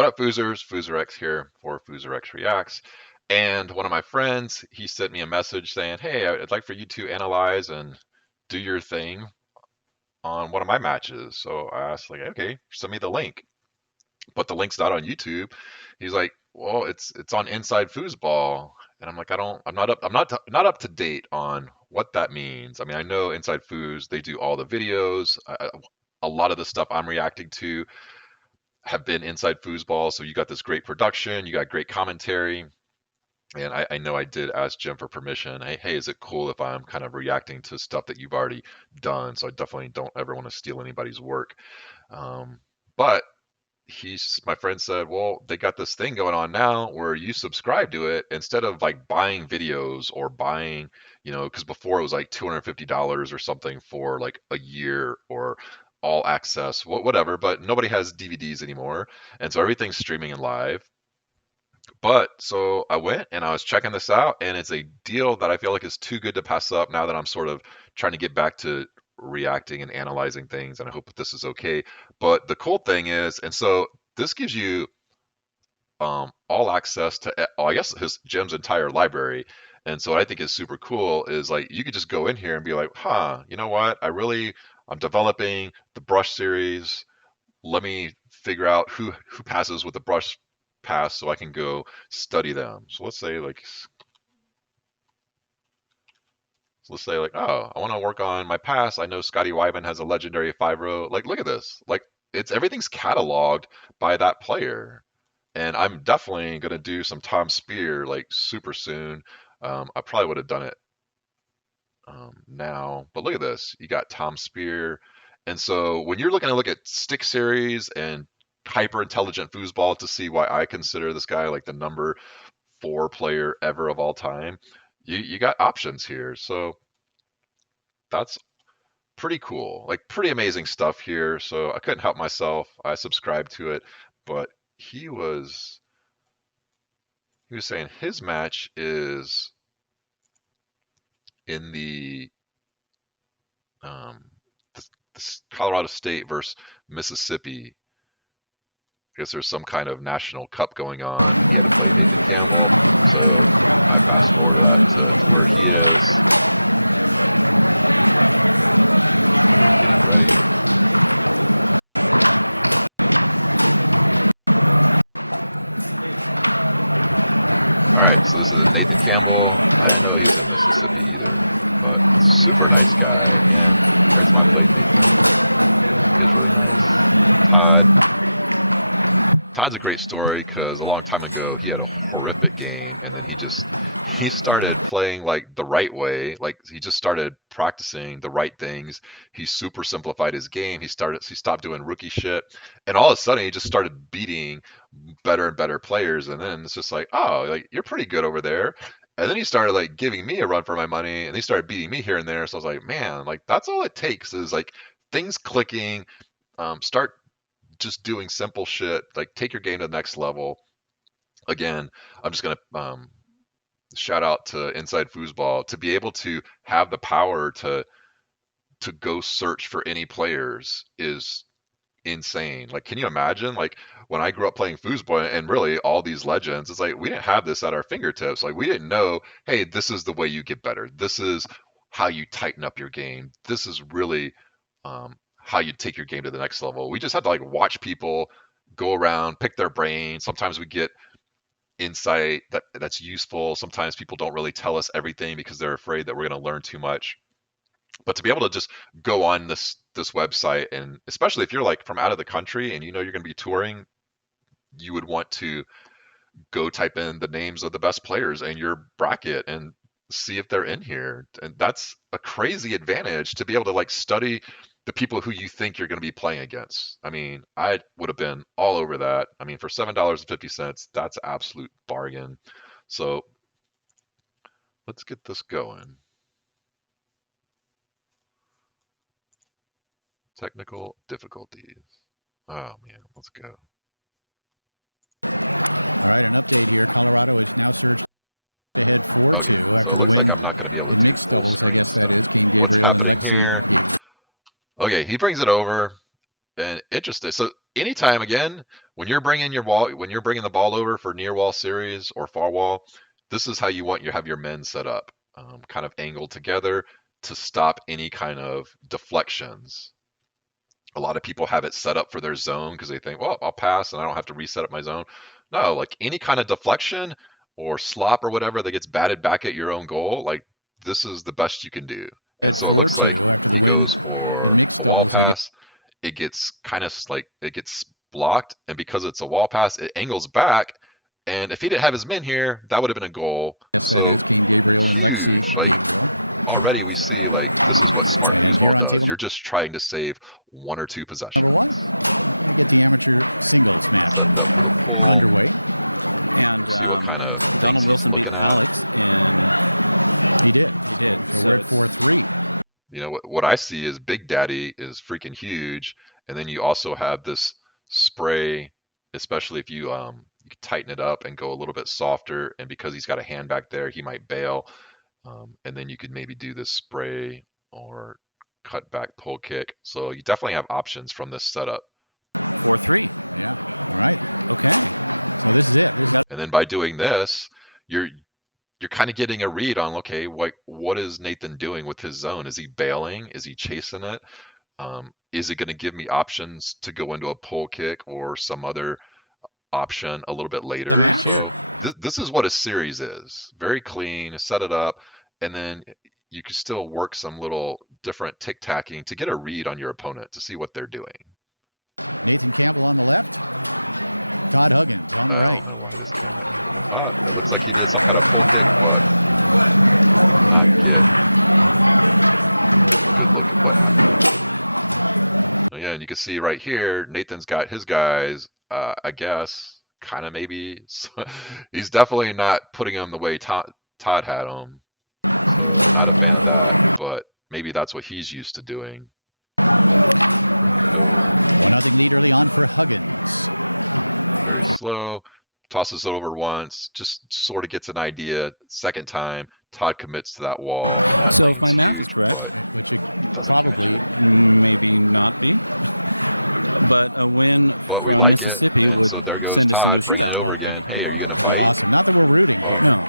What up, Foosers? FooserX here for FooserX Reacts. And one of my friends, he sent me a message saying, "Hey, I'd like for you to analyze and do your thing on one of my matches." So I asked, like, "Okay, send me the link." But the link's not on YouTube. He's like, "Well, it's on Inside Foosball." And I'm like, I'm not up to date on what that means. I mean, I know Inside Foos, they do all the videos. A lot of the stuff I'm reacting to have been inside foosball. So you got this great production, you got great commentary. And I know I did ask Jim for permission. Hey, is it cool if I'm kind of reacting to stuff that you've already done? So I definitely don't ever want to steal anybody's work. But my friend said, well, they got this thing going on now where you subscribe to it instead of like buying videos or buying, because before it was like $250 or something for like a year or all access, whatever, but nobody has DVDs anymore. And so everything's streaming and live. But so I went and I was checking this out, and it's a deal that I feel like is too good to pass up now that I'm sort of trying to get back to reacting and analyzing things, and I hope that this is okay. But the cool thing is, and so this gives you all access to, I guess, his Jim's entire library. And so what I think is super cool is like you could just go in here and be like, huh, you know what? I'm developing the brush series. Let me figure out who passes with the brush pass so I can go study them. So let's say like, oh, I want to work on my pass. I know Scotty Wyman has a legendary 5-row. Like, look at this. Like, everything's cataloged by that player. And I'm definitely gonna do some Tom Spear like super soon. I probably would have done it now, but look at this. You got Tom Spear, and so when you're looking to look at stick series and hyper intelligent foosball to see why I consider this guy like the number 4 player ever of all time, you got options here. So that's pretty cool, like pretty amazing stuff here. So I couldn't help myself. I subscribed to it, but he was he was saying his match is in um, the Colorado State versus Mississippi. I guess there's some kind of national cup going on. All right, so this is Nathan Campbell. Super nice guy. Todd's a great story because a long time ago he had a horrific game, and then he started playing like the right way. Like he just started practicing the right things. He super simplified his game. He stopped doing rookie shit, and all of a sudden he just started beating better and better players. And then it's just like, oh, like you're pretty good over there. And then he started like giving me a run for my money, and he started beating me here and there. So I was like, man, like that's all it takes is like things clicking. Start just doing simple shit, like take your game to the next level. Again, I'm just gonna shout out to Inside Foosball to be able to have the power to go search for any players is insane. Like, can you imagine? Like when I grew up playing foosball and really all these legends, it's like we didn't have this at our fingertips. Like we didn't know, hey, this is the way you get better. This is how you tighten up your game. This is really how you take your game to the next level. We just had to like watch people go around, pick their brain. Sometimes we get insight that's useful. Sometimes people don't really tell us everything because they're afraid that we're going to learn too much. But to be able to just go on this website, and especially if you're like from out of the country and you know you're going to be touring, you would want to go type in the names of the best players in your bracket and see if they're in here. And that's a crazy advantage to be able to like study the people who you think you're going to be playing against. I mean, I would have been all over that. I mean, for $7.50, that's an absolute bargain. So let's get this going. Technical difficulties. Oh man, let's go. All right, an update here. Colorado is now surged ahead 4-2 after the win in mixed doubles, I guess that is. Kane Gabriel and Lexi Gabriel. Okay, he brings it over, and interesting. So anytime again, when you're bringing the ball over for near wall series or far wall, this is how you want have your men set up, kind of angled together to stop any kind of deflections. A lot of people have it set up for their zone because they think, well, I'll pass and I don't have to reset up my zone. No, like any kind of deflection or slop or whatever that gets batted back at your own goal, like this is the best you can do. At 4-2 after the win in mixed doubles, I guess. It gets kind of like it gets blocked, and because it's a wall pass, it angles back. And if he didn't have his men here, that would have been a goal. Yes, that is King Gabriel and Lexi Gabriel. Already we see like this is what smart. And here on table, you're just trying to save 1 or 2 possessions. Number 1, we get the amateur singles match underway. And Donald Wilson beat Alex in. He did. So we're at 4-3. You know what I see is Big Daddy is freaking huge, and then you also have this spray, especially if you you can tighten it up and go a little bit softer, and because he's got a hand back there, he might bail, and then you could maybe do this spray or cut back pull kick. So you definitely have options from this setup. 4-3. Yeah. All right. Okay. So this is it. And then by doing this, you're kind of getting a read on, okay, what is Nathan doing with his zone? Is he bailing? Is he chasing it? Is it going to give me options to go into a pull kick or some other option a little bit later? So this is what a series is. Very clean, set it up, and then you can still work some little different tic-tacking to get a read on your opponent to see what they're doing. Nathan Campbell on the left, Todd Huggins on the right. It's like he did something. Yeah, and you can see right here, Nathan's got his guys, I guess, kind of maybe. He's definitely not putting them the way Todd had them. But maybe that's what he's used to doing. 1-0 lead early on for Huggins. Slow, tosses it over once, just sort of gets an idea. Second time, Todd commits to that wall. So if my math is correct, which it probably maybe not be, but a win from Mississippi would send us into a shootout. Hey, are you gonna fight? Awesome. Not that we're rooting here. No.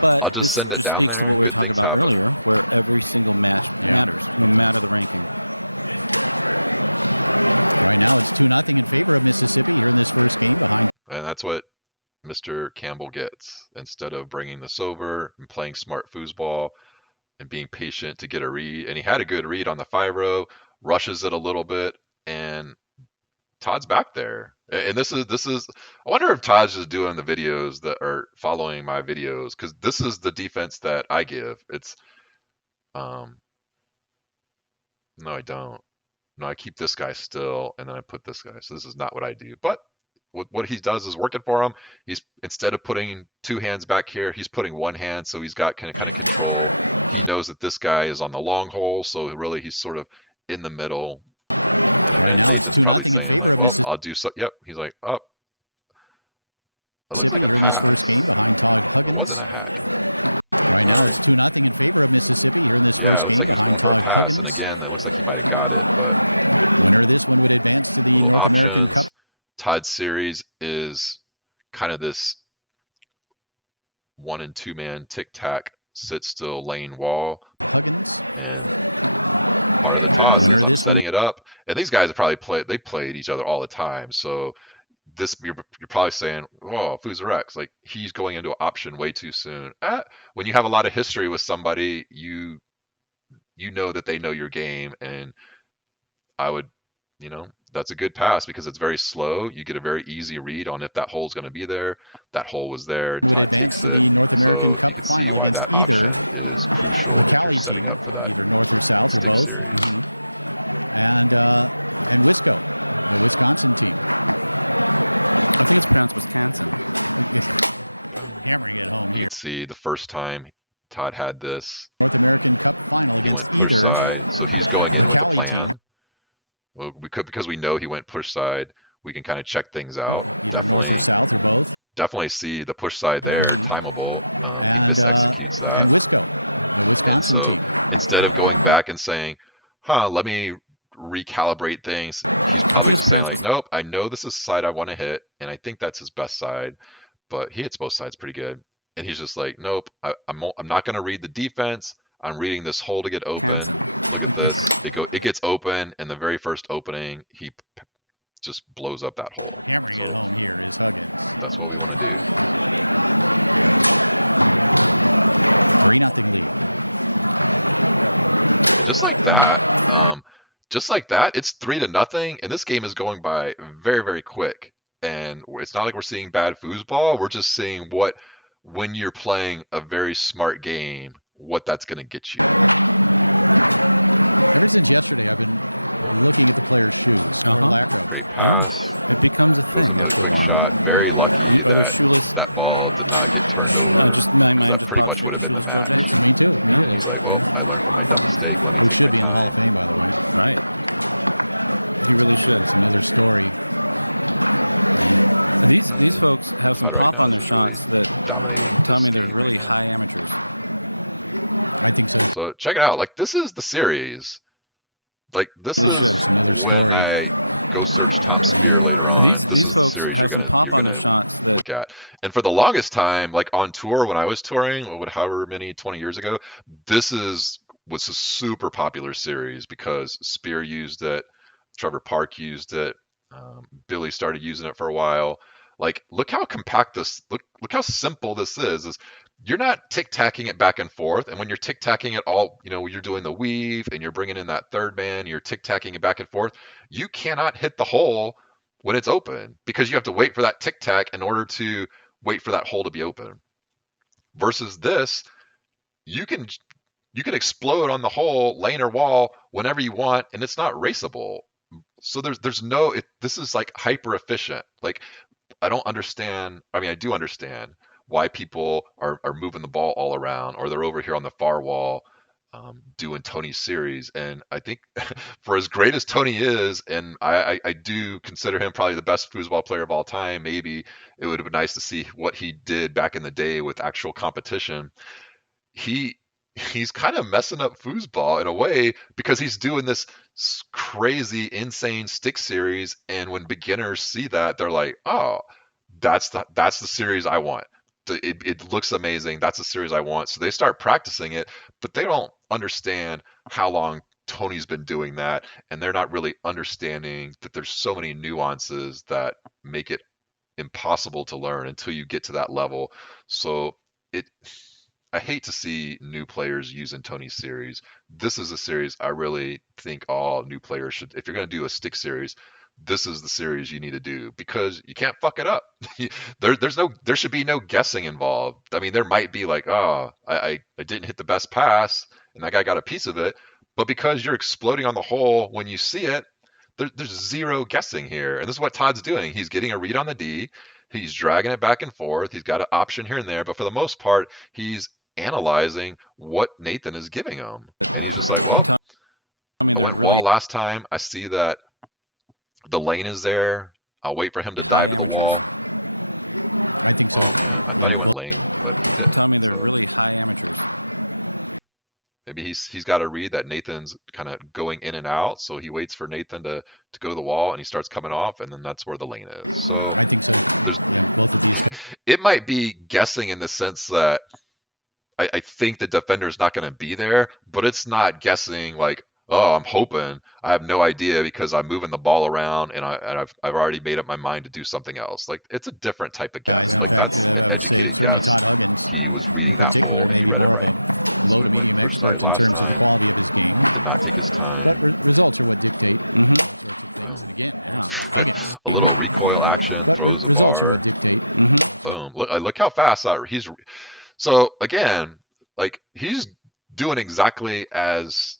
But this just speaks to what we were talking about earlier, where every single match matters, no matter the ranking. Right now it's 2-0 in favor of Mississippi here in this first game behind. And that's what Mr. Campbell gets. Instead of bringing this over and playing smart foosball and being patient to get a read. And he had a good read on the 5-0, rushes it a little bit, and Todd's back there. And this is I wonder if Todd's just doing the videos that are following my videos, because this is the defense that I give. It's no, I don't. No, I keep this guy still, and then I put this guy. So this is not what I do. But what he does is working for him. He's, instead of putting 2 hands back here, he's putting 1 hand, so he's got kind of control. He knows that this guy is on the long hole, so really he's sort of in the middle. Right now it's 2-0 in favor of Mississippi. I'll do so. Yep, he's like, up. Mississippi here in this first game behind Todd Huggins. Right now it's 2-0 in favor of Mississippi here in this first game behind Todd Huggins. Winner of this one would advance to the North American Cup. Todd's series is kind of this 1 and 2 man tic-tac, sit still lane wall. Huggins. Winner of this one. Setting it up. And these guys have probably played each other all the time. So this, you're probably saying, whoa, FooserX, like he's going into an option way too soon. When you have a lot of history with somebody, you know that they know your game, and I would, that's a good pass because it's very slow. You get a very easy read on if that hole's going to be there. That hole was there. Would advance to the North American Cup final against either the Cali team, either North or South or both, and Wisco, the Wisconsin team. I think it's pronounced Wisconsin. Hammering it home here. See, the first time Todd had this North American Cup final against either so he's going the Cali team. Well, because we know he went push side, we can kind of check things out. Either North or South or both. Definitely see the push side there, timeable. And Wisco, the Wisconsin team. Instead of going back and saying, let me recalibrate things. I think it's like, nope, I know this is the side I want to hit, and I think that's his best side, but he hits both sides pretty good. And he's just like, nope, I'm not going to read the defense. I'm reading this hole to get open. Look at this. It gets open, and the very first opening, he just blows up that hole. Hammering it home here is Huggins. That's what 3-0 lead. Just like that, it's 3-0, and this game is going by very, very quick. And it's not like we're seeing bad foosball. We're just seeing when you're playing a very smart game, what that's going to get you. Ever since yesterday, I've been looking at the players' shoes. Or lack of. Yeah. It becomes a thing after a while. Very lucky. Are there shoeless? That ball. My mind just popped straight to shoeless Joe Jackson. Me too. Immediately. Who should be in the Hall of Fame, by the way. Right. He really should. It's another story. These folks have some pop on their shots that tell me they're really high amateurs. I think so. So check it out. Like, this is the series. Like, this is another story. I go search Tom Segura. These folks have some pop on their shots that. And for the longest time, like on tour when I was touring, however many 20 years ago, was a super popular series because Spear used it, Trevor Park used it, Billy started using it for a while. Like, look how compact this. Look how simple this is you're not tic-tacking it back and forth. And when you're tic-tacking it all, you're doing the weave and you're bringing in that third man, you're tic-tacking it back and forth. You cannot hit the hole when it's open because you have to wait for that tic-tac in order to wait for that hole to be open. Versus this, you can explode on the hole, lane or wall whenever you want, and it's not raceable. So there's no, this is like hyper efficient. Like, I don't understand. I mean, I do understand why people are moving the ball all around, or they're over here on the far wall doing Tony's series. And I think for as great as Tony is, and I do consider him probably the best foosball player of all time, maybe it would have been nice to see what he did back in the day with actual competition. He's kind of messing up foosball in a way because he's doing this crazy, insane stick series. And when beginners see that, they're like, oh, that's the series I want. It looks amazing. That's the series I want. So they start practicing it, but they don't understand how long Tony's been doing that. And they're not really understanding that there's so many nuances that make it impossible to learn until you get to that level. So I hate to see new players using Tony's series. This is a series I really think all new players should, if you're going to do a stick series, this is the series you need to do because you can't fuck it up. There should be no guessing involved. I mean, there might be like, oh, I didn't hit the best pass and that guy got a piece of it, but because you're exploding on the hole when you see it, there's zero guessing here. And this is what Todd's doing. He's getting a read on the D. He's dragging it back and forth. He's got an option here and there, but for the most part, he's analyzing what Nathan is giving him. And he's just like, well, I mean, last time I see that the lane is there, I'll wait for him to dive to the wall. I think so. Tell me they're really high amateurs. Maybe he's got to read that Nathan's kind of going in and out, so he waits for Nathan to go to the wall, and he starts coming off, and then that's where the lane is. So I think so. Both of these. It might be guessing in the sense that I think the defender's not going to be there, but it's not guessing like, oh, I'm hoping. I have no idea because I'm moving the ball around and I've already made up my mind to do something else. Like, it's a different type of game. Guys, in fact, I would say certainly Todd Huggins, in particular, maybe more of a low to medium expert in terms of the quality of his game. But results are what dictate all sorts of things. And again, Huggins, a little recoil action. But results are what dictate. Boom! Look how fast he's. So again, like, he's doing exactly as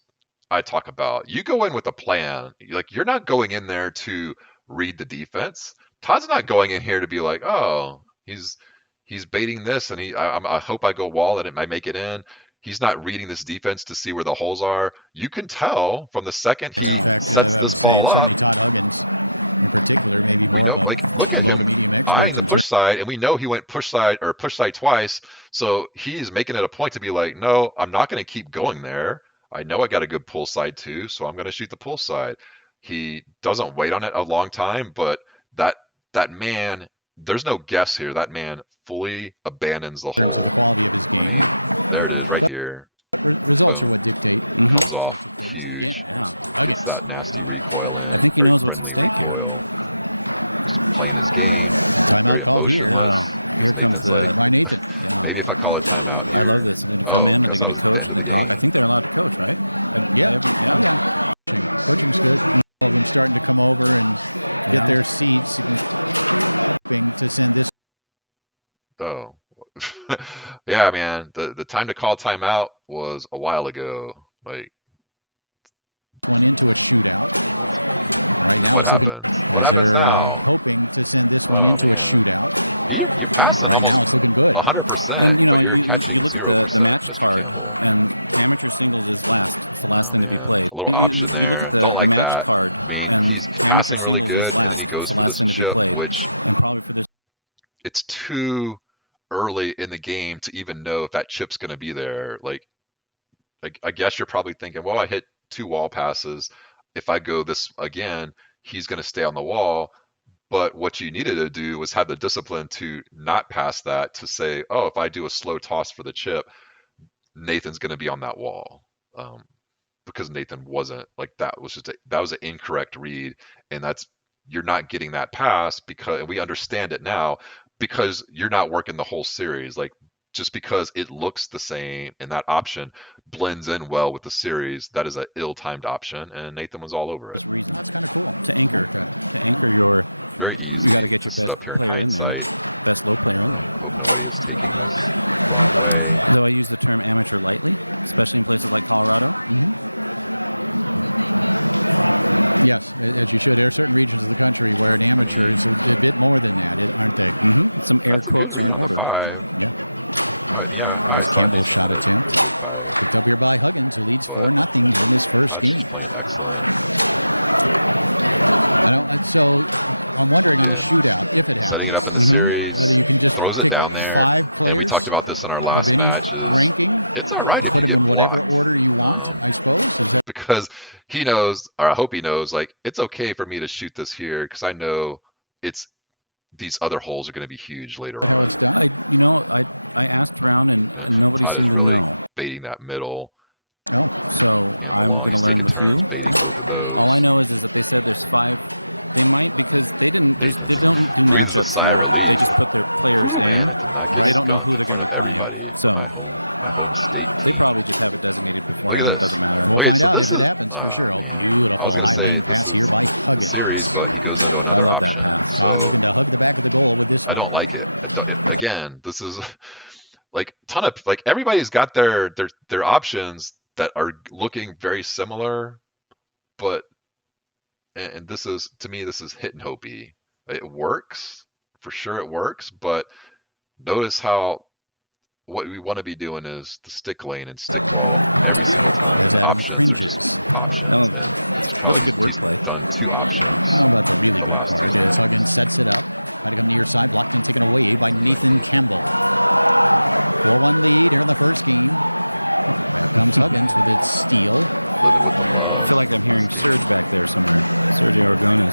I talk about. You go in with a plan. Like, you're not going in there to read the defense. Todd's not going in here to be like, oh, he's baiting this, and I hope I go wall and it might make it in. He's not reading this defense to see where the holes are. You can tell from the second he sets this ball up. Certainly Todd Huggins, in particular, maybe more of a low to medium expert in push side, and we know he went push side twice. So he's making it a point to be like, no, I'm not going to keep going there. I know I got a good pull side too, so I'm going to shoot the pull side. He doesn't wait on it a long time, but that man, there's no guess here. That man fully abandons the in terms of the quality of his game. There it is, right here. Results are what dictate. Huge. Yeah. Huggins. That nasty recoil. I think he knows what's at stake here. Timeout called here. Here comes the by Nathan. Yeah. Maybe if I call it timeout. I love this. They're going to come in and they're going to coach and they talk. I think they're allowed to coach, right? Yeah. Coaching's good. All of them starting to come over and get their seats, hoping to send this. Oh. Yeah, man. The time to call timeout was a while ago. Like one into a shootout. Right now it's looking as they're hoping to send this one into a shootout. Right now it's looking good. 100%. And you know, you look at the match card, and amateur singles is last. It's the last thing to be played. You look at the match card, and amateur singles is last. It's the last thing to be played. And probably for this, it's too early in the game to even know if that chip's going to be there. Like I guess you're probably thinking, well, I hit 2 wall passes. If I go this again, he's going to stay on the wall. But what you needed to do was have the discipline to not pass that, to say, oh, if I do a slow toss for the chip, Nathan's going to be on that wall. Because Nathan wasn't. Like that was an incorrect read, and you're not getting that pass because we understand it now because you're not working the whole series. Like just because it looks the same and that option blends in well with the series, that is an ill-timed option, and Nathan was all over it. this reason That's kind of cool. to anchor your. Very easy. You got to get your best player in there, best low player in there. Though I use the term amateur lightly, especially in places like Colorado. Yes, as you should. There are certain regions of the country where an amateur is a bit more than that, aren't they? Some air quotes are in order. Yeah. There's Campbell's shot attempt. Picked up here by Huggins, who leads 4-0 in this first game. So I'm wondering on the shootout, if it happens, Setting it up in the series, whether you can just pick down there. 5 players We talked about this in our last of any match. ranking, It's all right. put them in whatever order you want, I suppose. Is that Because he knows, or I hope he knows, like it's okay for me to shoot this here because I know these other holes are going to be huge later how on. it's done? I asked around and nobody seemed to know. Baiting that middle. Oh, So I'm going to learn with you. All I know is that they said there's 5. They might because they don't do matchups here. They just put their players in. They don't know who they're going to be playing. So they probably just have it designated beforehand. It doesn't matter. we'll find out if it happens for sure. Oh, beautiful high lane pass here by Huggins. I love that pass. Todd looking to hug the back of the goal with this I one. don't like it. Again, this is like everybody's got their options that are looking very similar, but and this is, to me, this is hit and hopey. It works for sure. It works, but notice how what we want to be doing is the stick lane and stick. As Adam cringes. No, it's really good wordplay. How about the really good part is Huggins sets it up. Try to come near side, blocked and taken away by Nathan Campbell. 4-1 lead here in the first game. There comes Huggins with its steal. I feel like I'm hearing Serge back there somewhere. Sergio Aragones.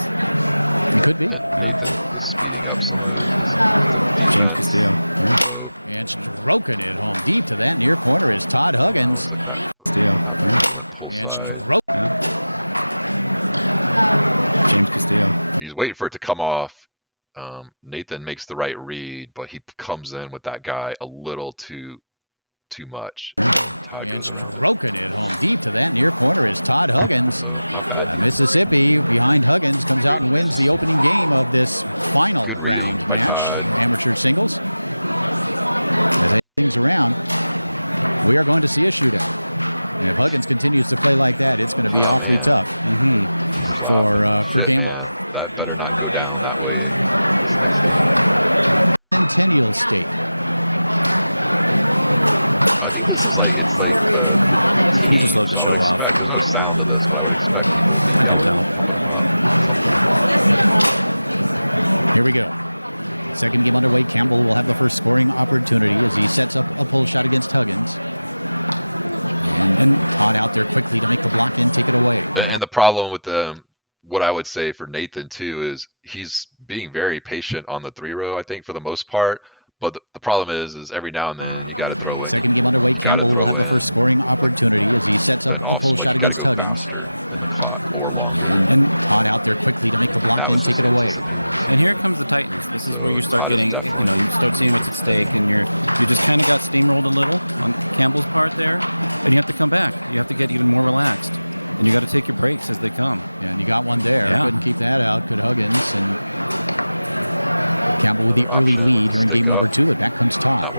It could be. James Castillo. And stroking it home deep to that near corner is Todd Huggins. Castillo. And stroke. James Castillo. He's waiting for it to come off. Nathan makes the right read, but he comes in with that guy a little too much. And stroking it home deep to that near corner is Todd Huggins. Mississippi behind Huggins comes out and wins the opening game of this final round match, amateur singles. As they things around, we are going to see a shootout. And if Huggins continues to play like that, it's going to be awfully tough for Campbell. That better not go down that way. Centennial State. You just love to show off. I can tell. Here we go. Second game underway. Campbell will have the first scoring opportunity as he sets up a pull shot against Huggins. And And Todd out there quickly to make the block in, take it away. And the problem with what I would say for Nathan too is he's being very patient on the 3-row, I think, for the most part. But the problem is every now and then you got to throw it. Second game underway. Campbell will have the first scoring opportunity as he sets up a pull shot against Huggins. And Todd out there quickly to make the block in, take it away. And here comes the Titans. This is where you start getting, you start seeing what's at stake, and you just kind of got steamrolled a little on Campbell's part there, and you have to come back. You have to get even more relaxed, and you got to take your breaks as they come. Yeah, and you got one there. Yeah. Couldn't keep that out. Could Huggins, and Campbell with the early lead here in game number 2. But back comes Todd.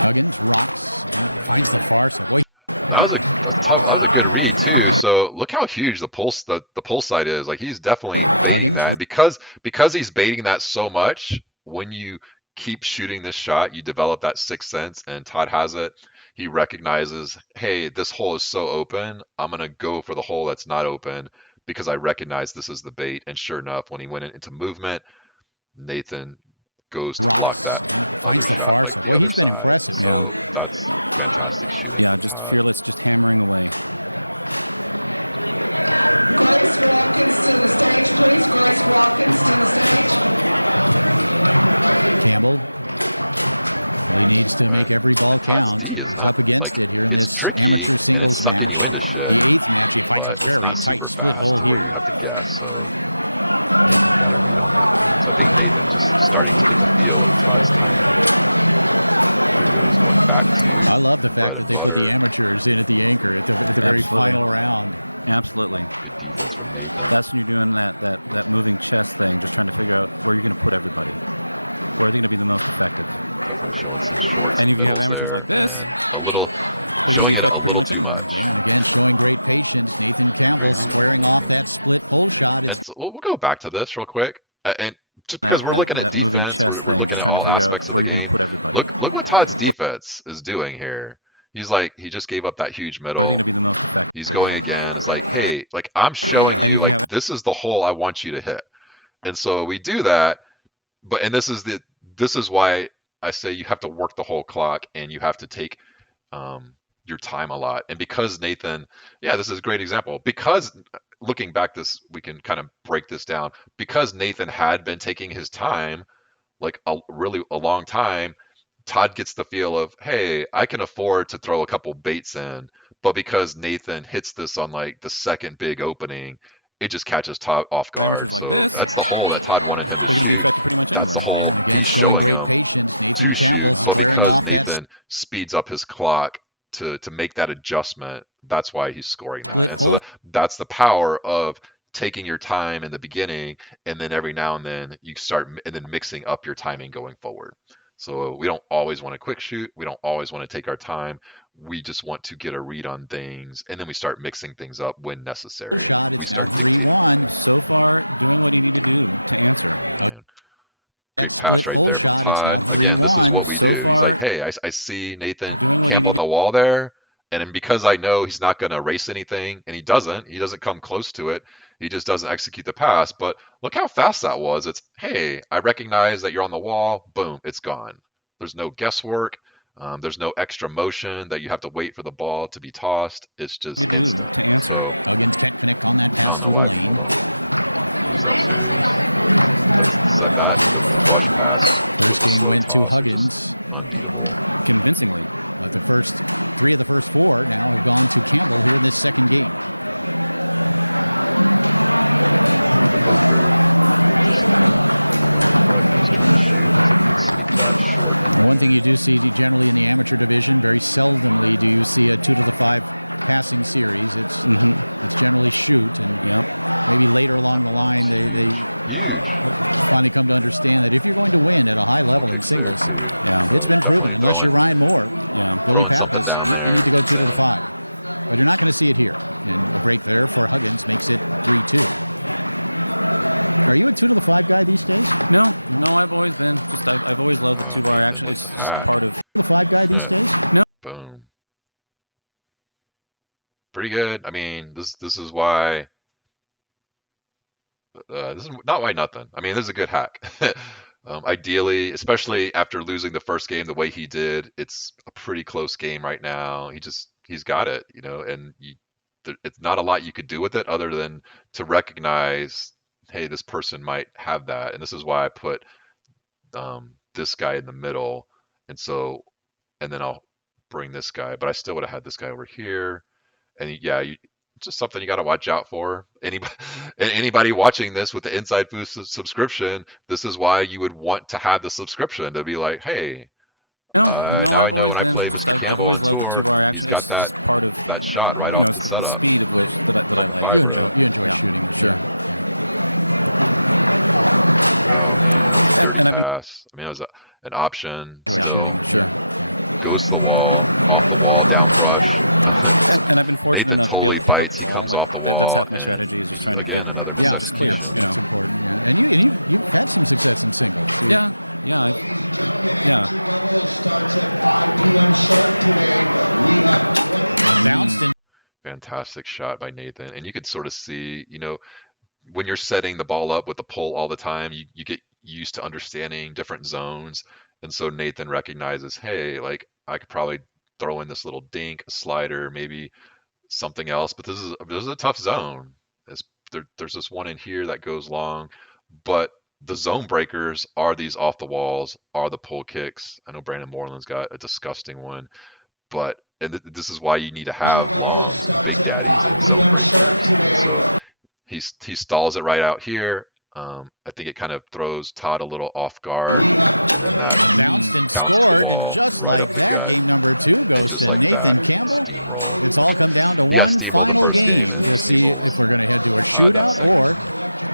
Huggins rocks, and finds the far side. Boy, that was a good read too. So look how huge the pull side is. Like he's definitely baiting that because he's baiting that so much. When you keep shooting this shot, you develop that sixth sense, and Todd has it. He recognizes, hey, this hole is so open. I'm gonna go for the hole that's not open because I recognize this is the bait. And sure enough, when he went into movement, Nathan goes to block that. Finds the far side. Boy, he's been impressive. Yeah. Yeah, just fearless, just hammering away. Grace Watkins to the stage, please. Grace Watkins to the stage. Campbell really needs to make every ball count. He's up against it here in this amateur singles match. The 8th match, he finds a very tight split hole here. I love the fact that they put the amateurs in at the anchor at the very final round. Absolutely. That's when you're doing that moving chess thing, just trying to figure out where you're going to put everybody. Where are they going to be the most effective? And if you have amateurs like this, they're going to be effective pretty much anywhere. Yeah, and again, showing great patience. Nathan Campbell squaring off that split pull shot. We'll go back to this real quick. And just because we're looking at that defense, moving chess thing, just trying to figure out where you're going to put everybody. Look what Todd's defense is doing here. He's like, he just gave up that huge middle. Where are they going to be the most effective? He's going again. It's like, hey, like I'm showing you, like this is the hole I want you to hit. And so we do that. And this is why I say you have to work the whole clock and you have to take your time a lot. And because Nathan, yeah, this is a great example. Because looking back, we can kind of break this down. Because Nathan had been taking his time, like a long time, Todd gets the feel of, hey, I can afford to throw a couple baits in. But because Nathan hits this on like the second big opening, it just catches Todd off guard. Amateurs like this, that's the hole that Todd wanted him to. They're going to be effective pretty much anywhere. That's the hole. And again, showing great patience. Nathan Campbell squaring off that. Nathan speeds up his clock to make that adjustment. That's why he's scoring. So that's the power of taking your time in the beginning, and then every now and then you start and then mixing up your timing going forward. So we don't always want to quick shoot. We don't always want to take our time. We just want to get a read on things, and then we start mixing things up when necessary. Shot. It's now 3-1. So far, doing what you need to do to answer. That split hole shot. It's now 3-1. So far, like, hey, I see Nathan doing what Campbell on the wall there, and then because I know he's not going to erase anything, and he doesn't come close to it. He just doesn't execute the pass. But look how fast that was. It's, hey, I recognize that you're on the wall. Boom, it's gone. There's no guesswork. There's no extra motion that you have to wait for the ball to be tossed. It's just you do to answer. Huggins can't connect on that pass through the lane. First game went to Huggins convincingly. But the first 3 of the first 4 now have gone to Campbell here in this second game. One thing you do see generally in the amateur division, very seldomly do you see a 2 to the 5 passing series. It's generally shoot, and maybe later along the line they finally come to understand that if you're going to win at a high level in singles, it's been proven. Unless you're Ryan Moore, Billy Pappas, you need to go 2 to the 5. But you're not going to see it here. And a break there for Huggins makes it 3-2. Are you a 2 to the 5 guy these days? No, I've always been. I've always loved the 2-bar action. It's just part of the 5 guy these days. No. Boom. Pretty good. I mean, this is why. This is not why nothing. I mean, this is a good hack. Ideally, especially after losing the first game the way he did, it's a pretty close game right now. He's got it, and it's not a lot you could do with it other than to recognize, hey, this person might have that, and this is why I put this guy in the middle, and and then I'll bring this guy, but I still would have had this guy over here, and yeah, just something you got to watch out for. Anybody watching this with the Inside Food subscription, this is why you would want to have the subscription to be like, hey, No, now I I've know always when I been play just Mr. I've Campbell always on loved the tour, two-bar he's action. got It's just that part of that shot right you know off it's the the setup. speed of which that I like. You enjoy Yeah. shooting, Sure. And I've been Pass. I mean, it was an option. enjoy So shooting. sure. goes to the wall, off the wall, down flush. And I've been fortunate Nathan enough to be able totally to pick up bites, the he ball. comes Like, off the that's wall, half my and strategy is just trying to again, get another Yeah, just clear. That's, You that's know. important. Yeah. And you've had some success in singles. So Yeah. Level starts at 5 p.m. sharp today. We have bounced and fantastic shot by Nathan. And you could sort of see, when you're setting the ball up with the pull all the time, you get used to understanding different zones. And so Nathan recognizes, hey, like I could probably throw in this little dink, a slider, maybe something else, but this is a tough zone. There's this one in here that goes long, but the zone breakers are these off the walls, are the pull kicks. I know Brandon Moreland's got a disgusting one, but this is why you need to have long, starts big at daddies. 5 p.m. sharp today. He stalls it right out here. I think it kind of throws Todd a little off guard. bounced and scored, and just like that, game number 2 goes to Nathan Campbell. It's all come down to one Steve, final on the first game to see if we're going to head to a shootout or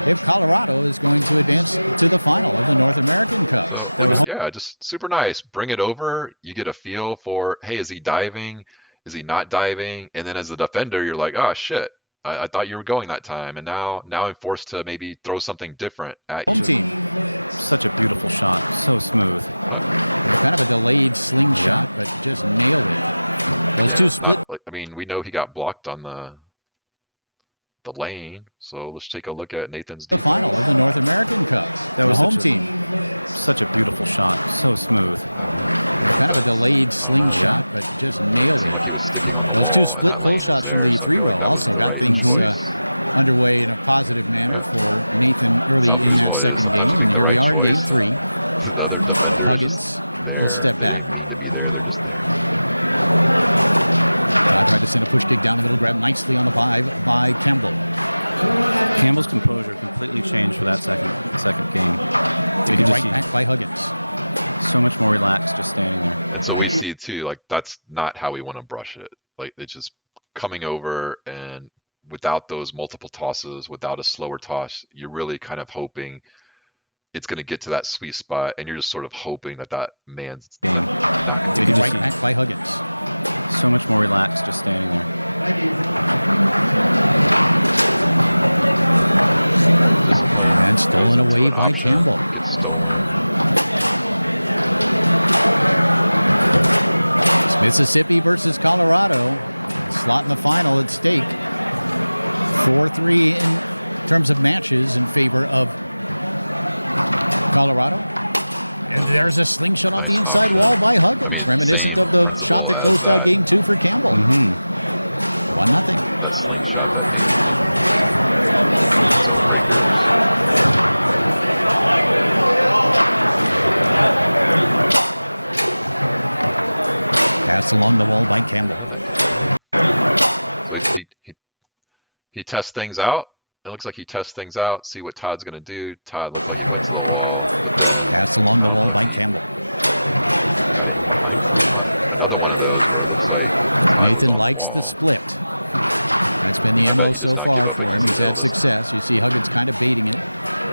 if Colorado is going to advance to the final of the North American Cup. That was Yeah, just super nice. Bring it over. You get a feel for, hey, is he diving? Is he not diving? And then as a defender, you're like, oh shit, I thought you were going that time, and now I'm forced to maybe throw something different at home you. team. Such a beautiful shot, so smooth. Kind of a delayed slingshot, but just nailed it. Those two split. I mean, we know he got blocked on the lane, so let's take a look at Nathan's The final of the North American Cup. That was home team. Such a beautiful shot, so smooth. Kind of a delayed slingshot, but just nailed it. Those two split pull shots from the 3-row also got things underway in a positive manner for Nathan early in that second game. And here we are in game 3. Huggins will step back. Tried to send a push kick down the middle, grabbed nicely on the 5 by Campbell. Campbell's composure completely changed for that second game. You Taken can right just back by Huggins. see so much more relaxed just standing there. And so we see too, like that's not how we want to brush it. Like it's just coming over, and without those multiple tosses, without a slower toss, you're really kind of hoping it's going to get to that sweet spot, and you're just sort of hoping that man's Game. You Taken can just right see back by Huggins. so much more relaxed just standing there. And stolen away by Campbell. It's Mississippi versus Colorado. Slot in the final at stake. 4-3 in terms of matches in favor of Colorado. And there's a slingshot off the inside wall by Huggins, reminiscent of the shot that closed out game 2 for Campbell. 1-0. Pass along the wall by Campbell. So he tests things out. It looks like he tests things out, see what Todd's going to do. Todd looks like he wants the ball. Pass along the wall by Campbell. Another one. Nathan likes the split. That's been the MO so far for him. He's had success. You see Huggins kind of baiting it.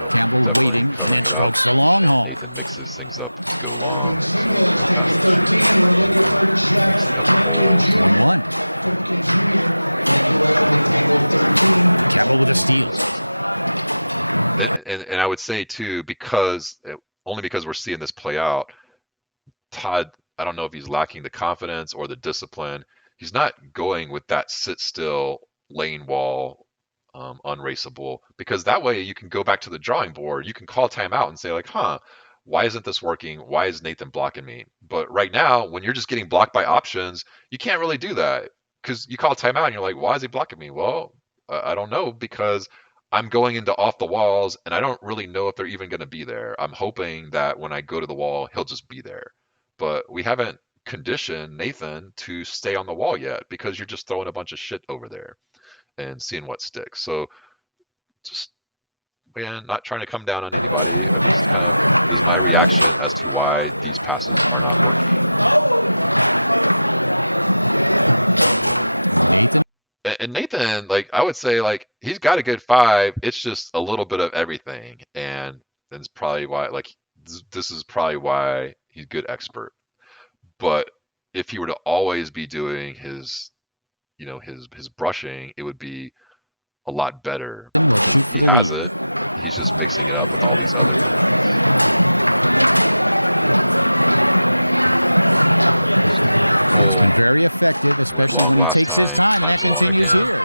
Campbell waiting, and then strokes the long home. Open singles, table 13. We're looking for Jeff Turkin Jr. 1-1. Turkin Jr. Make your way over to table 13. Campbell with a steal. And I would say too, only because we're seeing this play out, Todd, I don't know if he's lacking the confidence or the discipline. He's not going with that sit still lane wall, unraceable, because that way you can go back to the drawing board. You can call timeout and say like, why isn't this working? Why is Nathan blocking me? But right now, when you're just getting blocked by options, you can't really do that because you call timeout and you're like, why is he blocking me? Well, I don't know because I'm going into off the walls and I don't really know if they're even going to be there. I'm hoping that when I go to the wall, he'll just be there. But we haven't conditioned Nathan to stay on the wall yet because you're just throwing a bunch of shit over there and seeing what sticks. So just, man, not trying to come down on anybody. Is my reaction as to why these passes are. Nathan. And Nathan, like I would say, like he's got a good 5. It's just a little bit of everything, and that's probably why. Like this is probably why he's good expert. But if he were to always be doing his, his brushing, it would be a lot better. Will shoot for the lead. He's just fixing it up. It's been very effective, especially when he takes his time, and that continues here.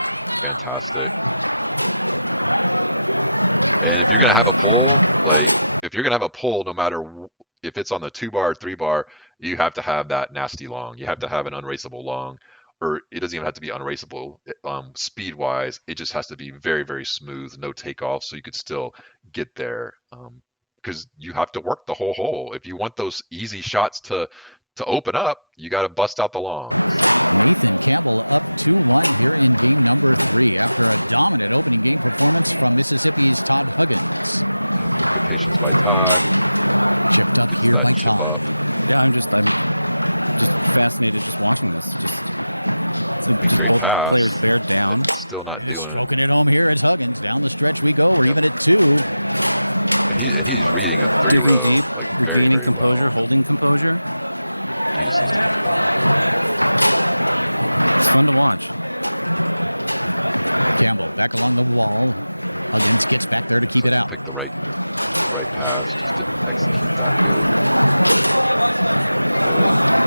And if you're gonna have a pull, no matter if it's on the 2-bar, 3-bar, you have to have that nasty long. You have to have an unraceable long, or it doesn't even have to be unraceable. Speed-wise, it just has to be very, very smooth, no takeoff, so you could still get there. Because you have to work the whole hole. If you want those easy shots to open up, you got to bust out the long. Nathan Campbell up 2-1 here in game number 3 after a dominant opening game performance from Mississippi's Todd Huggins. Chipped up here by Todd. Yeah, I'm just fascinated just watching this. Just both players bear down. Still not. Just stroking it home here. It's Huggins. Down the stretch we go. We're even at 2. Digging deep, regaining composure, holding composure. It's fun to watch. Campbell back along the wall. Huggins gets back there to keep it out. Pick the right.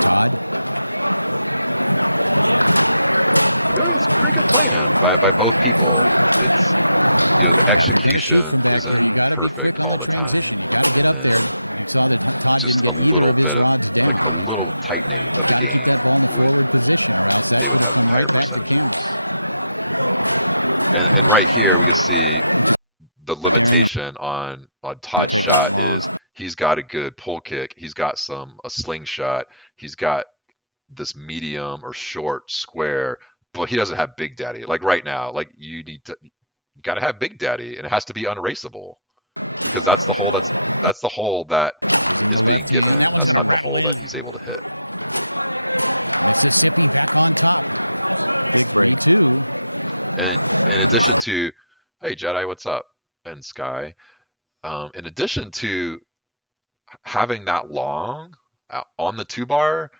Todd. If you're going to shoot from back there, you got to be quick on the transition. You got to get up there. You saw that Todd didn't get either of his rods down. Got to keep that ball in the forward position, or else that could have come right back to Campbell. And right here we see the limitation on Todd's shot is he's got a good pull kick. He's got a slingshot. He's got this medium or short square, but he doesn't have Big Daddy. Like right now, like you got to have Big Daddy, and it has to be unraceable. Because that's the hole. That's the hole that he's in the left hand. That one's going to rattle in. He's able to hit. Mississippi back on top. Big break. 3-2. And in addition to, hey Jedi, what's up? And Sky. In addition to having that long on the 2-bar,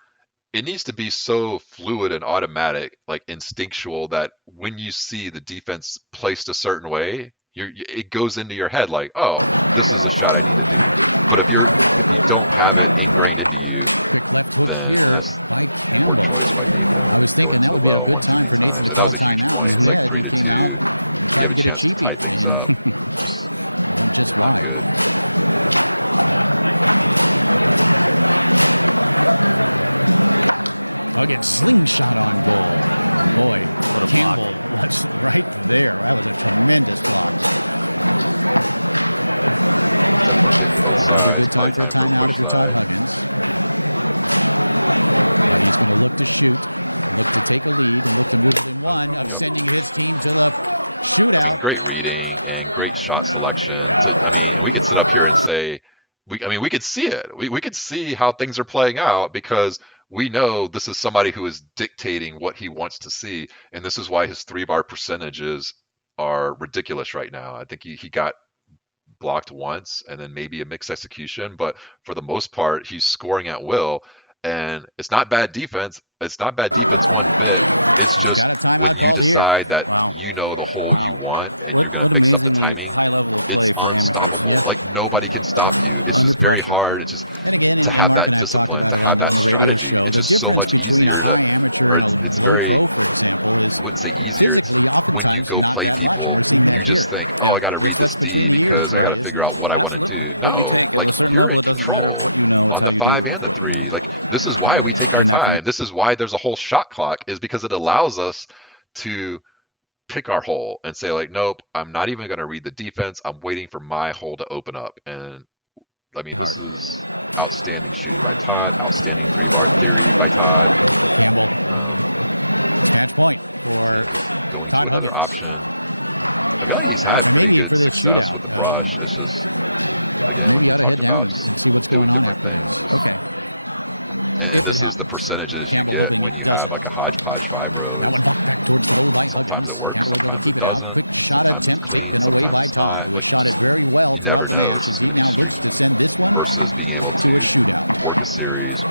it needs to be so fluid and automatic, like instinctual, that when you see the defense placed a certain way, it goes into your head like, oh, this is a shot. But if you don't have it ingrained into you. Quick left hook here by Campbell. I was thinking that would be a good time for Nathan to call timeout. Instead, he came out and tried to get a cheapie, and went just wide. Huggins slingshot on goal. Boy, Campbell was right there. That was a tremendous block. Another good time for a timeout if you're Todd Huggins. But he's going to look to shoot, look to take a lead, and look to move within 1 of sending his team to the shootout. Great reading and great shot selection. We could sit up here and say, we could see it. We could see how things are playing out because we know this is somebody who is dictating what he wants to see, and this is why his 3-bar percentages are ridiculous right now. I think he got blocked once and then maybe a mixed execution, but for the most part, he's scoring at will, and it's not bad defense. It's not bad defense from him. It's We've just got a timeout when called you here. decide that Wow. you know the hole Wow. you want, and What you're going to mix up the amazingly timing, high level of play it's for amateurs. unstoppable. Yeah. Like nobody can stop you. It's Under just very pressure. hard. It's just And again, to and have Mark that and I have talked discipline, about to it on have the that radio strategy. show. It's The just so difference much between a easier. high amateur and a It's low very, pro, for example, is I wouldn't say easier. physically It's oftentimes when you go not play that much, people, and we're seeing that you here. just think, oh, I got to read It's what's this between deep the ears, because I got really, to isn't figure it? out what I want to Absolutely. do. What you No, take at like a certain you're level, in it doesn't matter control what you know. It's on how the you do 5 it and with the what you 3. know. Like this is why we take our And that can time. This is why there's a whole shot clock, is because it allows us to pick our hole and say like, nope, I'm not even going to read the defense. I'm waiting for my hole to open up. And I mean, be this hard. is outstanding shooting by Todd, outstanding by Campbell. It's match point for Todd Huggins. option. He's had And maybe good for this success shootout, with Rush. It's just maybe you ought to head down and see what's going on after this. Okay. and If it this is happens. the percentages you Campbell get hoping when it you doesn't. have like a hodgepodge five. That one bumped back towards the goal by Huggins. Sometimes it works. Campbell able to keep it out. Quick shot attempt taken away by Todd, who has shot it very well throughout the match as he now looks to send this one Versus being able to a shootout. toward the series.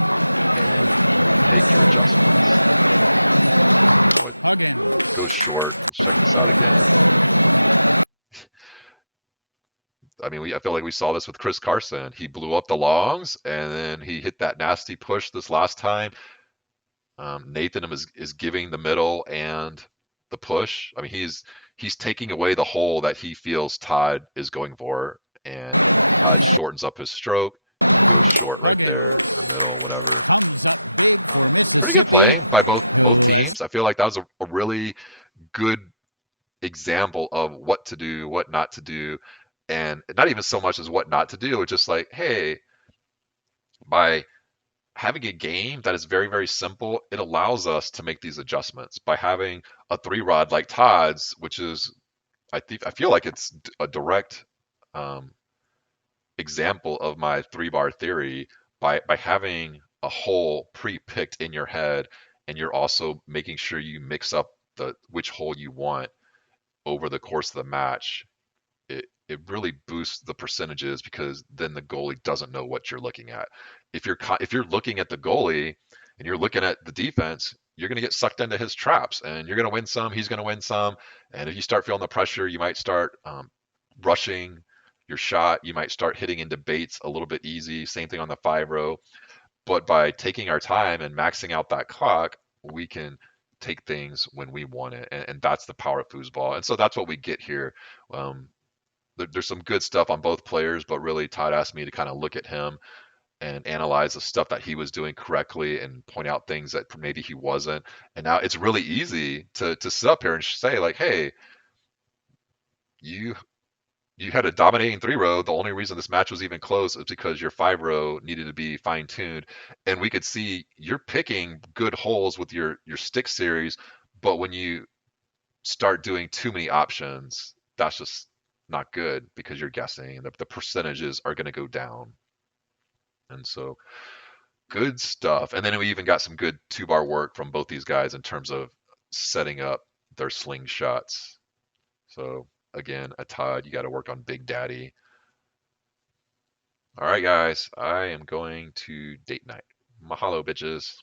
Huggins. Go short. I mean, I feel like we saw this with Chris Carson. He blew up the longs, and then he hit that nasty push this last time. Nathan is giving the middle and the push. I mean, he's taking away the hole that he feels Todd is going for, and Todd shortens up his stroke. Huggins comes up big for Mississippi. Play by both has teams. I feel like that was a really good example of what to do, what not to do, and not even so much as what not to do. It's just like, hey, by having a game that is very, very simple, it allows us to make these adjustments. By having a 3-rod like Todd's, which is, I feel like it's a direct um, example of my 3-bar theory. By having a hole pre-picked in your head, and you're also making sure you mix up the which hole you want over the course of the match, it really boosts the percentages, because then the goalie doesn't know what you're looking at. If you're looking at the goalie and you're looking at the defense, you're going to get sucked into his traps, and you're going to win some, he's going to win some. And if you start feeling the pressure, you might start rushing your shot. You might start hitting into baits a little bit easy. Same thing on the 5-row. But by taking our time and maxing out that clock, we can take things when we want it, and that's the power of foosball. And so that's what we get here. Um, there's some good stuff on both players, but really Todd asked me to kind of look at him and analyze the stuff that he was doing correctly and point out things that maybe he wasn't. And now it's really easy to sit up here and say like, hey, you you had a dominating 3-row. The only reason this match was even close is because your 5-row needed to be fine tuned. And we could see you're picking good holes with your stick series, but when you start doing too many options, that's just not good, because you're guessing. The percentages are going to go down. And so good stuff. And then we even got some good 2-bar work from both these guys in terms of setting up their slingshots. So again, a Todd, you got to work on Big Daddy. All right, guys, I am going to date night. Mahalo, bitches.